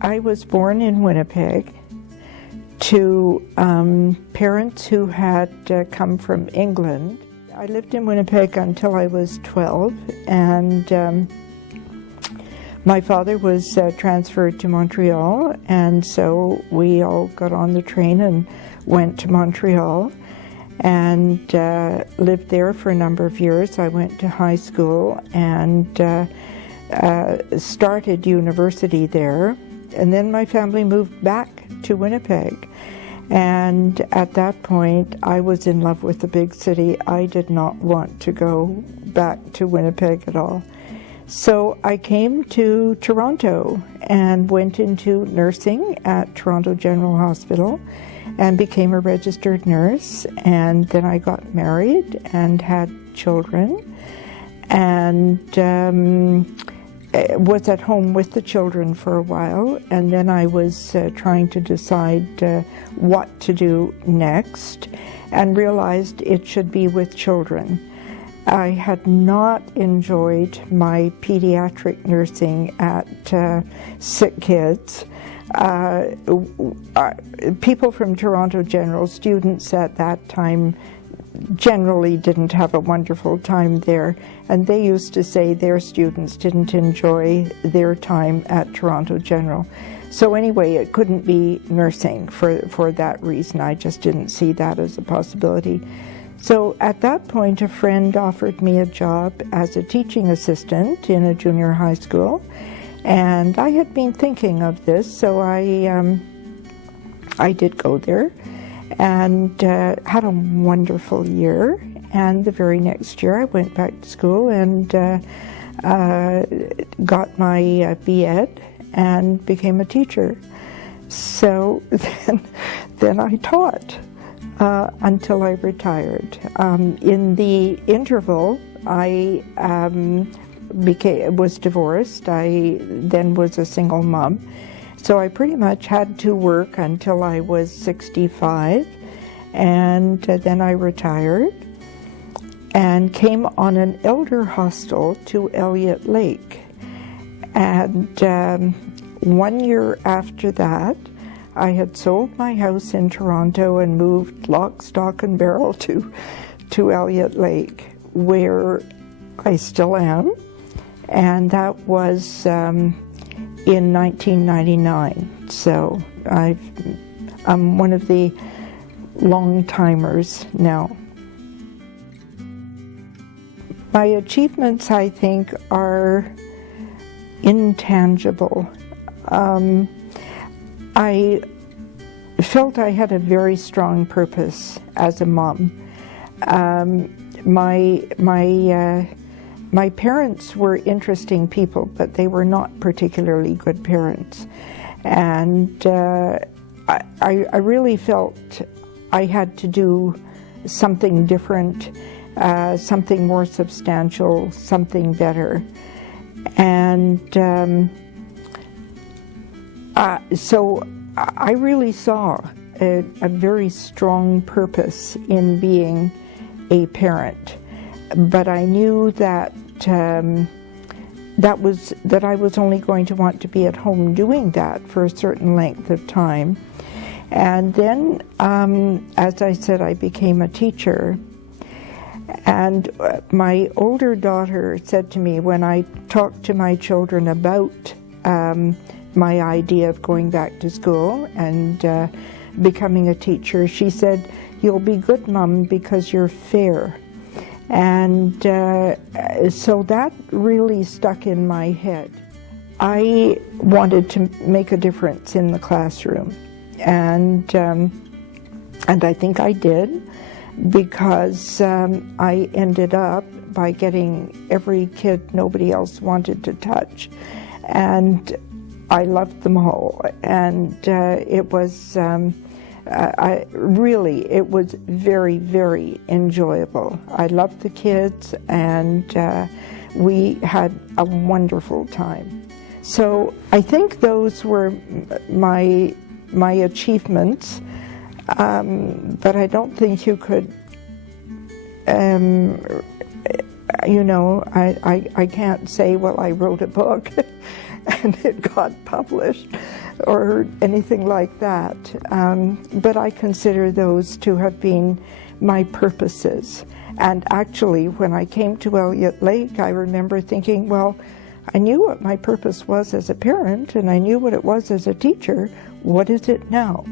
I was born in Winnipeg to parents who had come from England. I lived in Winnipeg until I was 12, and my father was transferred to Montreal, and so we all got on the train and went to Montreal and lived there for a number of years. I went to high school and started university there, and then my family moved back to Winnipeg. And at that point, I was in love with the big city. I did not want to go back to Winnipeg at all. So I came to Toronto and went into nursing at Toronto General Hospital and became a registered nurse. And then I got married and had children, and was at home with the children for a while. And then I was trying to decide what to do next, and realized it should be with children. I had not enjoyed my pediatric nursing at sick kids. People from Toronto General, students at that time, generally didn't have a wonderful time there, and they used to say their students didn't enjoy their time at Toronto General. So anyway, it couldn't be nursing for that reason. I just didn't see that as a possibility. So at that point, a friend offered me a job as a teaching assistant in a junior high school, and I had been thinking of this, so I did go there and had a wonderful year. And the very next year, I went back to school and got my B.Ed and became a teacher. So then I taught until I retired. In the interval, I was divorced. I then was a single mom. So I pretty much had to work until I was 65, and then I retired and came on an elder hostel to Elliott Lake. And 1 year after that, I had sold my house in Toronto and moved lock, stock, and barrel to Elliott Lake, where I still am, and that was in 1999. So I'm one of the long-timers now. My achievements, I think, are intangible. I felt I had a very strong purpose as a mom. My parents were interesting people, but they were not particularly good parents. And I really felt I had to do something different, something more substantial, something better. And so I really saw a very strong purpose in being a parent, but I knew that that I was only going to want to be at home doing that for a certain length of time. And then, as I said, I became a teacher. And my older daughter said to me, when I talked to my children about my idea of going back to school and becoming a teacher, she said, "You'll be good, Mom, because you're fair." And so that really stuck in my head. I wanted to make a difference in the classroom, and I think I did, because I ended up by getting every kid nobody else wanted to touch, and I loved them all, and it was it was very, very enjoyable. I loved the kids, and we had a wonderful time. So I think those were my achievements, but I don't think you could, you know, I can't say, well, I wrote a book and it got published. or anything like that. But I consider those to have been my purposes. And actually, when I came to Elliott Lake, I remember thinking, well, I knew what my purpose was as a parent, and I knew what it was as a teacher. What is it now?